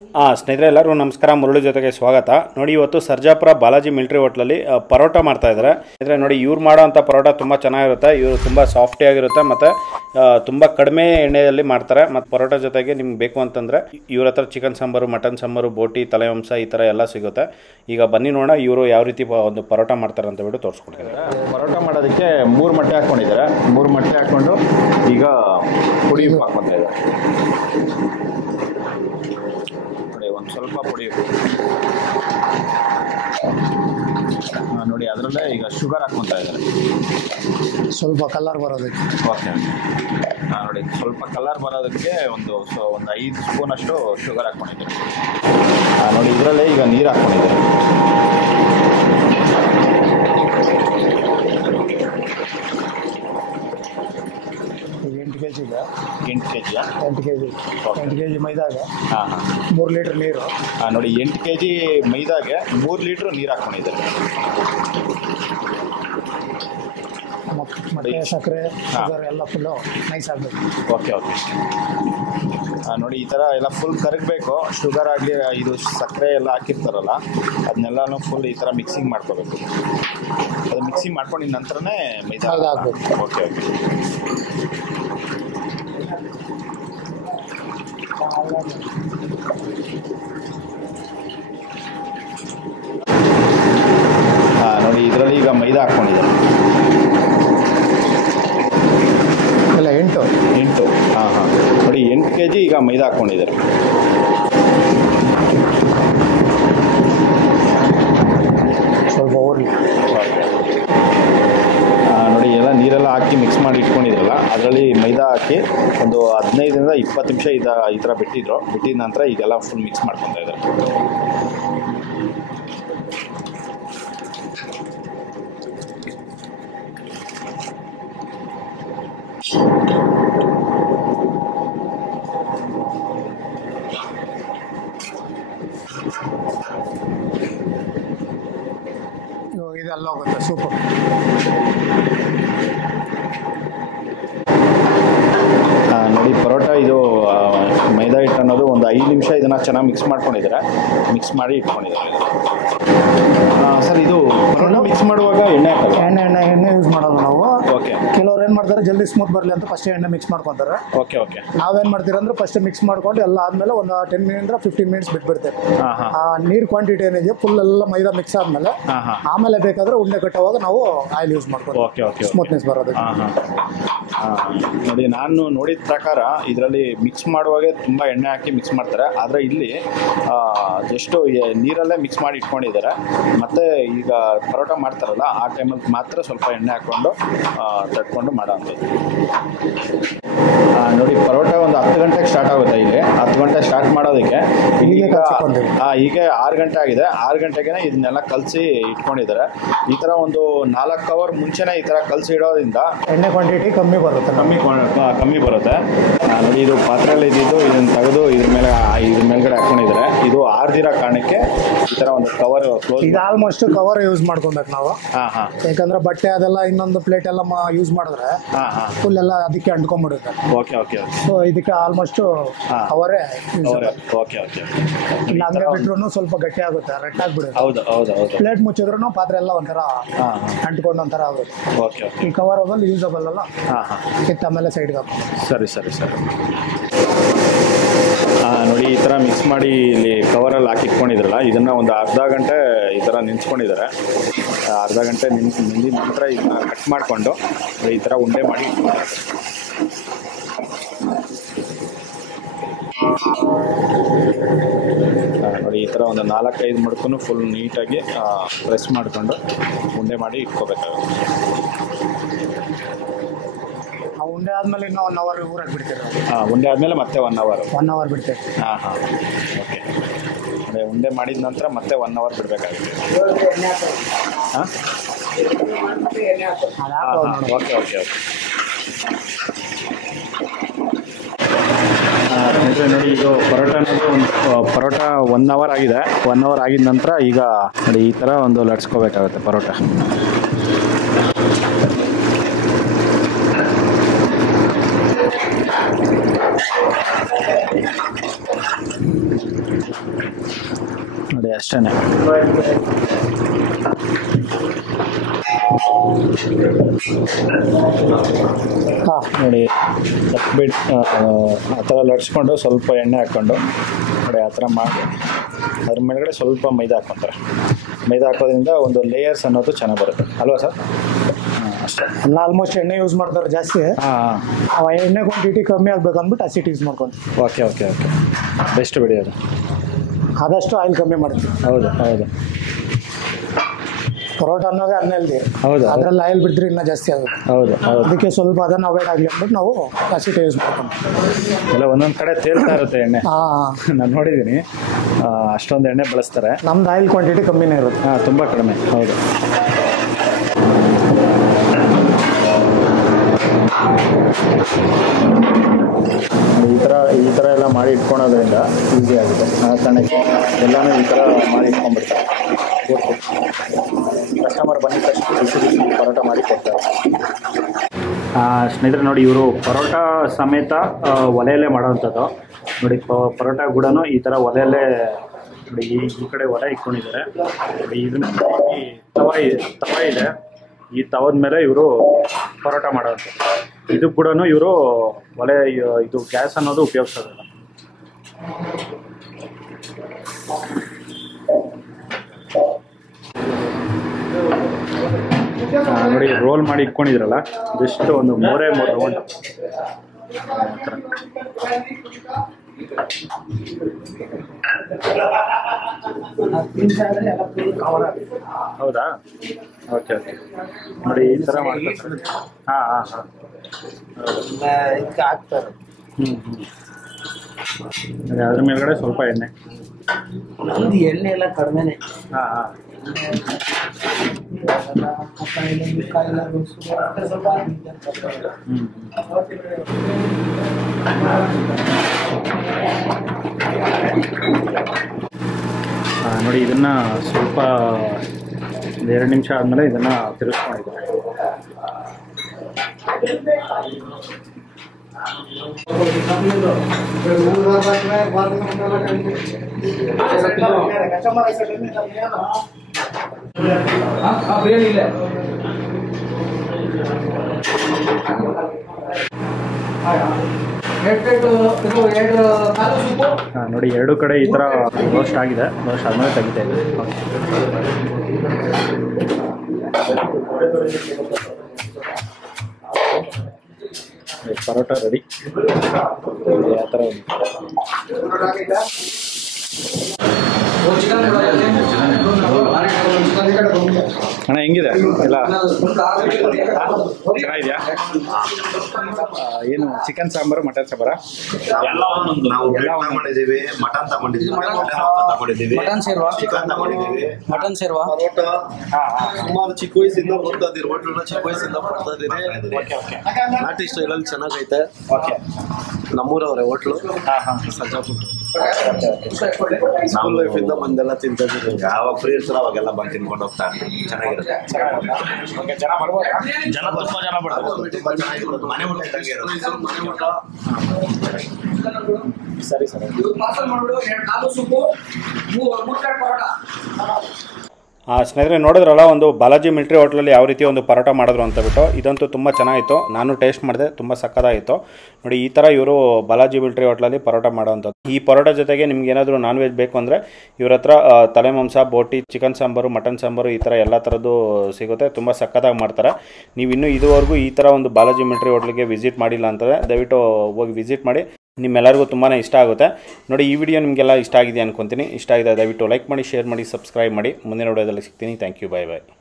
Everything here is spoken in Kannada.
ಸ್ನೇಹಿತರೆ ಎಲ್ಲರೂ ನಮಸ್ಕಾರ. ಮುರಳಿ ಜೊತೆಗೆ ಸ್ವಾಗತ. ನೋಡಿ, ಇವತ್ತು ಸರ್ಜಾಪುರ ಬಾಲಾಜಿ ಮಿಲಿಟರಿ ಹೋಟ್ಲಲ್ಲಿ ಪರೋಟ ಮಾಡ್ತಾ ಇದ್ದಾರೆ. ಅಂದರೆ ನೋಡಿ, ಇವ್ರು ಮಾಡೋವಂಥ ಪರೋಟ ತುಂಬ ಚೆನ್ನಾಗಿರುತ್ತೆ. ಇವರು ತುಂಬ ಸಾಫ್ಟಿಯಾಗಿರುತ್ತೆ ಮತ್ತು ತುಂಬ ಕಡಿಮೆ ಎಣ್ಣೆಯಲ್ಲಿ ಮಾಡ್ತಾರೆ. ಮತ್ತು ಪರೋಟ ಜೊತೆಗೆ ನಿಮ್ಗೆ ಬೇಕು ಅಂತಂದರೆ ಇವ್ರ ಹತ್ರ ಚಿಕನ್ ಸಾಂಬಾರು, ಮಟನ್ ಸಾಂಬಾರು, ಬೋಟಿ, ತಲೆ ಮಾಂಸ ಈ ಥರ ಎಲ್ಲ ಸಿಗುತ್ತೆ. ಈಗ ಬನ್ನಿ ನೋಡೋಣ ಇವರು ಯಾವ ರೀತಿ ಒಂದು ಪರೋಟ ಮಾಡ್ತಾರೆ ಅಂತ ಬಿಟ್ಟು ತೋರಿಸ್ಕೊಡ್ತಾರೆ. ಪರೋಟ ಮಾಡೋದಕ್ಕೆ 3 ಮೊಟ್ಟೆ ಹಾಕ್ಕೊಂಡಿದ್ದಾರೆ. 3 ಮೊಟ್ಟೆ ಹಾಕ್ಕೊಂಡು ಈಗ ಪುಡಿ ಹಾಕ್ಕೊತಾ ಇದ್ದಾರೆ. ನೋಡಿ, ಒಂದು ಸ್ವಲ್ಪ ಪುಡಿ ನೋಡಿ, ಅದರಲ್ಲೇ ಈಗ ಶುಗರ್ ಹಾಕ್ಕೊತಾ ಇದ್ದಾರೆ. ಸ್ವಲ್ಪ ಕಲರ್ ಬರೋದಕ್ಕೆ. ಓಕೆ, ನೋಡಿ, ಸ್ವಲ್ಪ ಕಲರ್ ಬರೋದಕ್ಕೆ ಒಂದು 5 ಸ್ಪೂನಷ್ಟು ಶುಗರ್ ಹಾಕ್ಕೊಂಡಿದ್ದಾರೆ. ನೋಡಿ, ಇದರಲ್ಲೇ ಈಗ ನೀರು ಹಾಕ್ಕೊಂಡಿದ್ದಾರೆ. 8 kg 8 kg 8 kg ಮೈದಾಗೆ 3 ಲೀಟರ್ ನೀರು. ನೋಡಿ, 8 kg ಮೈದಾಗೆ 3 ಲೀಟ್ರ್ ನೀರು ಹಾಕ್ಕೊಂಡಿದ್ದಾರೆ. ಮತ್ತೆ ಸಕ್ಕರೆ, ಶುಗರ್ ಎಲ್ಲ ಫುಲ್ಲು ನೈಸ್ ಆಗಬೇಕು. ಓಕೆ. ನೋಡಿ, ಈ ಥರ ಎಲ್ಲ ಫುಲ್ ಕರಗಬೇಕು. ಶುಗರ್ ಆಗಲಿ, ಇದು ಸಕ್ಕರೆ ಎಲ್ಲ ಹಾಕಿರ್ತಾರಲ್ಲ, ಅದನ್ನೆಲ್ಲನೂ ಫುಲ್ ಈ ಥರ ಮಿಕ್ಸಿಂಗ್ ಮಾಡ್ಕೋಬೇಕು. ಅದು ಮಿಕ್ಸಿಂಗ್ ಮಾಡ್ಕೊಂಡಿದ ನಂತರನೇ ಮೈದಾ ಹಾಕಬೇಕು. ಓಕೆ. ನೋಡಿ, ಇದರಲ್ಲಿ ಈಗ ಮೈದಾ ಹಾಕ್ಕೊಂಡಿದ್ದಾರೆ. ಇಲ್ಲ 8. ನೋಡಿ, 8 kg ಈಗ ಮೈದಾ ಹಾಕ್ಕೊಂಡಿದ್ದಾರೆ. ಸ್ವಲ್ಪ ಓರ್ಲಿ. ನೋಡಿ, ಎಲ್ಲ ನೀರೆಲ್ಲ ಹಾಕಿ ಮಿಕ್ಸ್ ಮಾಡಿ ಇಟ್ಕೊಂಡಿದ್ರಲ್ಲ, ಅದರಲ್ಲಿ ಮೈದಾ ಹಾಕಿ ಒಂದು 15ರಿಂದ 20 ನಿಮಿಷ ಈ ಥರ ಬಿಟ್ಟಿದ್ದ ನಂತರ ಈಗೆಲ್ಲ ಫುಲ್ ಮಿಕ್ಸ್ ಮಾಡ್ಕೊತಾ ಇದ್ದಾರೆ. ಇವಾಗ ಇದೆಲ್ಲ ಹೋಗುತ್ತೆ ಸೂಪರ್. ನೋಡಿ, ಪರೋಟ ಇದು ಮೈದಾ ಹಿಟ್ಟು ಅನ್ನೋದು ಒಂದು 5 ನಿಮಿಷ ಇದನ್ನು ಚೆನ್ನಾಗಿ ಮಿಕ್ಸ್ ಮಾಡ್ಕೊಂಡಿದ್ದಾರೆ. ಮಿಕ್ಸ್ ಮಾಡಿ ಇಟ್ಕೊಂಡಿದ್ದಾರೆ. ಸರ್, ಇದು ಪರೋಟ ಮಿಕ್ಸ್ ಮಾಡುವಾಗ ಎಣ್ಣೆ ಹಾಕಲ್ಲ? ಎಣ್ಣೆ ಯೂಸ್ ಮಾಡೋದು ನಾವು. ಓಕೆ. ಕೆಲವ್ರು ಏನು ಮಾಡ್ತಾರೆ, ಜಲ್ದಿ ಸ್ಮೂತ್ ಬರಲಿ ಅಂತ ಫಸ್ಟ್ ಎಣ್ಣೆ ಮಿಕ್ಸ್ ಮಾಡ್ಕೊತಾರೆ. ಓಕೆ. ನಾವೇನು ಮಾಡ್ತೀವಿ ಅಂದ್ರೆ ಫಸ್ಟ್ ಮಿಕ್ಸ್ ಮಾಡ್ಕೊಂಡು ಎಲ್ಲ ಆದಮೇಲೆ ಒಂದು 10 ಮಿನಿಟ್ 15 ಮಿನಿಟ್ಸ್ ಬಿಟ್ಬಿಡ್ತೇವೆ. ಆ ನೀರು ಕ್ವಾಂಟಿಟಿ ಏನಿದೆ ಫುಲ್ ಎಲ್ಲ ಮೈದಾ ಮಿಕ್ಸ್ ಆದಮೇಲೆ ಆಮೇಲೆ ಬೇಕಾದ್ರೆ ಉಂಡೆ ಕಟ್ಟುವಾಗ ನಾವು ಆಯಿಲ್ ಯೂಸ್ ಮಾಡ್ತೀವಿ. ಓಕೆ. ಸ್ಮೂತ್ನೆಸ್ ಬರೋದಕ್ಕೆ. ನೋಡಿ, ನಾನು ನೋಡಿದ ಪ್ರಕಾರ ಇದರಲ್ಲಿ ಮಿಕ್ಸ್ ಮಾಡುವಾಗ ತುಂಬ ಎಣ್ಣೆ ಹಾಕಿ ಮಿಕ್ಸ್ ಮಾಡ್ತಾರೆ. ಆದರೆ ಇಲ್ಲಿ ಜಸ್ಟು ನೀರಲ್ಲೇ ಮಿಕ್ಸ್ ಮಾಡಿ ಇಟ್ಕೊಂಡಿದ್ದಾರೆ. ಮತ್ತು ಈಗ ಪರೋಟ ಮಾಡ್ತಾರಲ್ಲ, ಆ ಟೈಮಲ್ಲಿ ಮಾತ್ರ ಸ್ವಲ್ಪ ಎಣ್ಣೆ ಹಾಕ್ಕೊಂಡು ತಟ್ಕೊಂಡು ಮಾಡೋಂಥದ್ದು. ನೋಡಿ, ಪರೋಟ ಒಂದು 10 ಗಂಟೆಗೆ ಸ್ಟಾರ್ಟ್ ಆಗುತ್ತೆ. ಇಲ್ಲಿ 10 ಗಂಟೆ ಸ್ಟಾರ್ಟ್ ಮಾಡೋದಕ್ಕೆ ಈಗ 6 ಗಂಟೆ ಆಗಿದೆ. 6 ಗಂಟೆಗೆ ಇದನ್ನೆಲ್ಲ ಕಲಸಿ ಇಟ್ಕೊಂಡಿದ್ದಾರೆ. ಈ ಥರ ಒಂದು 4 ಅವರ್ ಮುಂಚೆನೇ ಈ ಥರ ಕಲಸಿ ಇಡೋದ್ರಿಂದ ಎಣ್ಣೆ ಕ್ವಾಂಟಿಟಿ ಕಮ್ಮಿ ಬರುತ್ತೆ. ಕಮ್ಮಿ ಬರುತ್ತೆ. ನೋಡಿ, ಇದು ಪಾತ್ರೆಯಲ್ಲಿ ಇದ್ದಿದ್ದು ಇದನ್ನು ತೆಗೆದು ಇದ್ರ ಮೇಲ್ಗಡೆ ಹಾಕ್ಕೊಂಡಿದ್ದಾರೆ. ಇದು ಆರ್ದಿರೋ ಕಾರಣಕ್ಕೆ ಈ ಥರ ಒಂದು ಕವರ್ ಕ್ಲೋಸ್. ಇದು ಆಲ್ಮೋಸ್ಟ್ ಕವರ್ ಯೂಸ್ ಮಾಡ್ಕೊಬೇಕು ನಾವು. ಯಾಕಂದ್ರೆ ಬಟ್ಟೆ ಅದೆಲ್ಲ ಇನ್ನೊಂದು ಪ್ಲೇಟ್ ಎಲ್ಲ ಯೂಸ್ ಮಾಡಿದ್ರೆ ಫುಲ್ ಎಲ್ಲ ಅದಕ್ಕೆ ಅಂಟ್ಕೊಂಡ್ಬಿಡುತ್ತೆ. ಓಕೆ. ಸೊ ಇದಕ್ಕೆ ಆಲ್ಮೋಸ್ಟ್ ಕವರೇ. ಓಕೆ. ಇಲ್ಲ ಹಂಗೆ ಬಿಟ್ರು ಸ್ವಲ್ಪ ಗಟ್ಟಿ ಆಗುತ್ತೆ, ರೆಟ್ಟಾಗ್ಬಿಡುತ್ತೆ. ಹೌದು. ಪ್ಲೇಟ್ ಮುಚ್ಚಿದ್ರು ಪಾತ್ರೆ ಎಲ್ಲ ಒಂಥರ ಅಂಟ್ಕೊಂಡು ಒಂಥರ ಆಗುತ್ತೆ. ಓಕೆ. ಈ ಕವರ್ ಹೋಗಲ್ಲ, ಯೂಸಬಲ್ ಅಲ್ಲ. ಕಿತ್ತ ಆಮೇಲೆ ಸೈಡ್ಗೆ ಹಾಕಿ. ಸರಿ. ನೋಡಿ, ಈ ಥರ ಮಿಕ್ಸ್ ಮಾಡಿ ಇಲ್ಲಿ ಕವರಲ್ಲಿ ಹಾಕಿಟ್ಕೊಂಡಿದ್ರಲ್ಲ, ಇದನ್ನು ಒಂದು ಅರ್ಧ ಗಂಟೆ ಈ ಥರ ನೆನೆಸ್ಕೊಂಡಿದ್ದಾರೆ. ಅರ್ಧ ಗಂಟೆ ನೆಂದಿದ ನಂತರ ಇದನ್ನ ಕಟ್ ಮಾಡಿಕೊಂಡು ಈ ಥರ ಉಂಡೆ ಮಾಡಿ ಇಟ್ಕೊಂಡಿದ್ದಾರೆ. ನೋಡಿ, ಈ ಥರ ಒಂದು 4-5 ಮಡಕೂ ಫುಲ್ ನೀಟಾಗಿ ಪ್ರೆಸ್ ಮಾಡಿಕೊಂಡು ಉಂಡೆ ಮಾಡಿ ಇಟ್ಕೋಬೇಕಾಗುತ್ತೆ. ಉಂಡೆ ಆದ್ಮೇಲೆ ಇನ್ನೂ 1 ಅವರ್ ಊರಾಗಿ ಬಿಡ್ತೀವಿ. ಉಂಡೆ ಆದಮೇಲೆ ಮತ್ತೆ 1 ಅವರ್ ಬಿಡ್ತೇವೆ. ಓಕೆ. ಅದೇ ಉಂಡೆ ಮಾಡಿದ ನಂತರ ಮತ್ತೆ 1 ಅವರ್ ಬಿಡಬೇಕಾಗುತ್ತೆ. ಓಕೆ. ನೋಡಿ, ಇದು ಪರೋಟ ಅನ್ನೋದು ಪರೋಟ 1 ಅವರ್ ಆಗಿದೆ. 1 ಅವರ್ ಆಗಿದ ನಂತರ ಈಗ ನೋಡಿ ಈ ಥರ ಒಂದು ಲಟ್ಸ್ಕೋಬೇಕಾಗುತ್ತೆ ಪರೋಟ. ನೋಡಿ ಅಷ್ಟೇ. ನೋಡಿ ತಪ್ಪಿಬಿಟ್ಟು ಆ ಥರ ಲಟ್ಸ್ಕೊಂಡು ಸ್ವಲ್ಪ ಎಣ್ಣೆ ಹಾಕ್ಕೊಂಡು ನೋಡಿ ಆ ಥರ ಮಾಡಿ ಅದ್ರ ಮೇಲ್ಗಡೆ ಸ್ವಲ್ಪ ಮೈದಾ ಹಾಕ್ಕೊತಾರೆ. ಮೈದಾ ಹಾಕೋದ್ರಿಂದ ಒಂದು ಲೇಯರ್ಸ್ ಅನ್ನೋದು ಚೆನ್ನಾಗಿ ಬರುತ್ತೆ ಅಲ್ವಾ ಸರ್? ಅಷ್ಟೇ. ಎಲ್ಲ ಆಲ್ಮೋಸ್ಟ್ ಎಣ್ಣೆ ಯೂಸ್ ಮಾಡ್ತಾರೆ ಜಾಸ್ತಿ. ಹಾಂ ಎಣ್ಣೆ ಕ್ವಾಂಟಿಟಿ ಕಮ್ಮಿ ಆಗ್ಬೇಕು ಅಂದ್ಬಿಟ್ಟು ಅಸಿಟ್ ಯೂಸ್ ಮಾಡ್ಕೊಂತೀವಿ. ಓಕೆ ಓಕೆ ಓಕೆ ಬೆಸ್ಟ್ ಬಿಡಿ ಅದು. ಆದಷ್ಟು ಆಯಿಲ್ ಕಮ್ಮಿ ಮಾಡ್ತೀವಿ. ಹೌದು ಹೌದು ಪರೋಟ ಅನ್ನೋದೇ ಅನ್ಹೆಲ್ದಿ. ಹೌದು ಅದ್ರಲ್ಲಿ ಆಯಿಲ್ ಬಿಟ್ಟರೆ ಇನ್ನೂ ಜಾಸ್ತಿ ಆಗುತ್ತೆ. ಹೌದು ಹೌದು ಅದಕ್ಕೆ ಸ್ವಲ್ಪ ಅದನ್ನು ಅವಾಯ್ಡ್ ಆಗಲಿ ಅಂದ್ಬಿಟ್ಟು ನಾವು ಅಸಿಟ್ ಯೂಸ್ ಮಾಡ್ಕೊಂತೀವಿ. ಎಲ್ಲ ಒಂದೊಂದು ಕಡೆ ತೇಲ್ತಾ ಇರುತ್ತೆ ಎಣ್ಣೆ. ನಾನು ನೋಡಿದ್ದೀನಿ ಅಷ್ಟೊಂದು ಎಣ್ಣೆ ಬಳಸ್ತಾರೆ. ನಮ್ದು ಆಯಿಲ್ ಕ್ವಾಂಟಿಟಿ ಕಮ್ಮಿನೇ ಇರುತ್ತೆ. ತುಂಬ ಕಡಿಮೆ. ಹೌದು. ಈ ಥರ ಎಲ್ಲ ಮಾಡಿ ಇಟ್ಕೊಳೋದ್ರಿಂದ ಈಸಿ ಆಗುತ್ತೆ. ಆ ಕಾರಣಕ್ಕೆ ಎಲ್ಲನೂ ಈ ಥರ ಮಾಡಿ ಇಟ್ಕೊಂಡ್ಬಿಡ್ತಾರೆ. ಕಸ್ಟಮರ್ ಬಂದಿದ ತಕ್ಷಣ ಬಿಸಿ ಬಿಸಿ ಪರೋಟ ಮಾಡಿ ಕೊಡ್ತಾರೆ. ಸ್ನೇಹಿತರೆ ನೋಡಿ, ಇವರು ಪರೋಟ ಸಮೇತ ಒಲೆಯಲ್ಲೇ ಮಾಡೋವಂಥದ್ದು. ನೋಡಿ ಪರೋಟ ಗೂಡನೂ ಈ ಥರ ಒಲೆಯಲ್ಲೇ ನೋಡಿ ಈ ಕಡೆ ಒಲೆ ಇಟ್ಕೊಂಡಿದ್ದಾರೆ. ನೋಡಿ ಇದನ್ನ ಈ ತವ ಇದೆ. ಈ ತವದ ಮೇಲೆ ಇವರು ಪರೋಟ ಮಾಡೋವಂಥದ್ದು. ಇದು ಕೂಡ ಇವರು ಒಲೆ ಇದು ಗ್ಯಾಸ್ ಅನ್ನೋದು ಉಪಯೋಗಿಸೋದಿಲ್ಲ. ನೋಡಿ ರೋಲ್ ಮಾಡಿ ಇಟ್ಕೊಂಡಿದ್ರಲ್ಲ, ಜಸ್ಟ್ ಒಂದು 3 ರೌಂಡ್ ಹೌದಾ? ಓಕೆ ಓಕೆ ನೋಡಿ ಈ ಥರ ಮಾಡ್ತಾರೆ. ಹಾಂ ಹಾಂ ಹಾಂ ಹಾಕ್ತಾರೆ. ಅದ್ರ ಮೇಲ್ಗಡೆ ಸ್ವಲ್ಪ ಎಣ್ಣೆ. ಎಣ್ಣೆ ಎಲ್ಲ ಕಡಿಮೆನೆ. ಹಾಂ ಹಾಂ ನೋಡಿ ಇದನ್ನ ಸ್ವಲ್ಪ 2 ನಿಮಿಷ ಆದಮೇಲೆ ಇದನ್ನ ತಿರುಗಿಸ್ಕೊಂಡಿದ್ದಾರೆ. ನೋಡಿ 2 ಕಡೆ ಈ ಥರ ರೋಸ್ಟ್ ಆಗಿದೆ. ರೋಸ್ಟ್ ಆದಮೇಲೆ ತೆಗಿತಾ ಇದೆ. ಪರೋಟ ರೆಡಿ. ಆ ಥರ ಅಣ್ಣ ಹೆಂಗಿದೆ ಎಲ್ಲ ಚೆನ್ನಾಗಿದೆಯಾ? ಏನು ಚಿಕನ್ ಸಾಂಬಾರು, ಮಟನ್ ಸಾಂಬಾರ? ನಾವು ಮಾಡಿದ್ದೀವಿ, ಮಟನ್ ತಗೊಂಡಿದ್ದೀವಿ, ಚಿಕನ್ ತಗೊಂಡಿದ್ದೀವಿ, ಮಟನ್ ಸೇರ್ವಾ ಸುಮಾರು ಚಿಕ್ಕ ವಯಸ್ಸಿಂದ ಬರ್ತಾ ಇದೀರಿ. ಹೋಟ್ಲನ್ನ ಚಿಕ್ಕ ವಯಸ್ಸಿಂದ ಬರ್ತಾ ಇದೀರಿ. ನಾಟಿ ಸ್ಟೈಲಲ್ಲಿ ಚೆನ್ನಾಗೈತೆ. ನಮ್ಮೂರವ್ರೆ ಹೋಟ್ಲು ಸರ್ಜಾಪುರ. ಸ್ಕೂಲ್ ಲೈಫಿಂದ ಬಂದೆಲ್ಲ ತಿಂತಾ ಇದ್ದೀವಿ. ಯಾವಾಗ ಫ್ರೀ ಇರ್ತಾರೆ ಅವಾಗೆಲ್ಲ ಬಂದು ತಿನ್ಕೊಂಡು ಹೋಗ್ತಾ ಇರ್ತೀವಿ. ಚೆನ್ನಾಗಿರುತ್ತೆ. ಜನ ಬರ್ಬೋದು. ಜನ ತುಂಬ ಜನ ಬರ್ತಾರೆ. ತುಂಬಾ ಚೆನ್ನಾಗಿರುತ್ತೆ. ಮನೆ ಊಟ ಇದ್ದಂಗೆ ಇರುತ್ತೆ. ಮನೆ ಊಟ. ಸರಿ ಸರಿ. ಸ್ನೇಹಿತರೆ ನೋಡಿದ್ರಲ್ಲ, ಒಂದು ಬಾಲಾಜಿ ಮಿಲ್ಟ್ರಿ ಹೋಟ್ಲಲ್ಲಿ ಯಾವ ರೀತಿ ಒಂದು ಪರೋಟ ಮಾಡಿದ್ರು ಅಂತ ಬಿಟ್ಟು. ಇದಂತೂ ತುಂಬ ಚೆನ್ನಾಗಿತ್ತು. ನಾನು ಟೇಸ್ಟ್ ಮಾಡಿದೆ, ತುಂಬ ಸಕ್ಕತ್ತಾಗಿತ್ತು. ನೋಡಿ ಈ ಥರ ಇವರು ಬಾಲಾಜಿ ಮಿಲ್ಟ್ರಿ ಹೋಟ್ಲಲ್ಲಿ ಪರೋಟ ಮಾಡೋವಂಥದ್ದು. ಈ ಪರೋಟ ಜೊತೆಗೆ ನಿಮ್ಗೆ ಏನಾದರೂ ನಾನ್ ವೆಜ್ ಬೇಕು ಅಂದರೆ ಇವ್ರ ಹತ್ರ ತಲೆ ಮಾಂಸ, ಬೋಟಿ, ಚಿಕನ್ ಸಾಂಬಾರು, ಮಟನ್ ಸಾಂಬಾರು ಈ ಥರ ಎಲ್ಲ ಥರದ್ದು ಸಿಗುತ್ತೆ. ತುಂಬ ಸಕ್ಕತ್ತಾಗಿ ಮಾಡ್ತಾರೆ. ನೀವು ಇನ್ನೂ ಇದುವರೆಗೂ ಈ ಥರ ಒಂದು ಬಾಲಾಜಿ ಮಿಲ್ಟ್ರಿ ಹೋಟ್ಲಿಗೆ ವಿಸಿಟ್ ಮಾಡಿಲ್ಲ ಅಂತಂದರೆ ದಯವಿಟ್ಟು ಹೋಗಿ ವಿಸಿಟ್ ಮಾಡಿ. ನಿಮ್ಮೆಲ್ಲರಿಗೂ ತುಂಬಾ ಇಷ್ಟ ಆಗುತ್ತೆ. ನೋಡಿ ಈ ವಿಡಿಯೋ ನಿಮಗೆಲ್ಲ ಇಷ್ಟ ಆಗಿದೆ ಅನ್ಕೊತೀನಿ. ಇಷ್ಟ ಆಗಿದೆ ದಯವಿಟ್ಟು ಲೈಕ್ ಮಾಡಿ, ಶೇರ್ ಮಾಡಿ, ಸಬ್ಸ್ಕ್ರೈಬ್ ಮಾಡಿ. ಮುಂದಿನ ವಿಡಿಯೋದಲ್ಲಿ ಸಿಗ್ತೀನಿ. Thank you. Bye bye.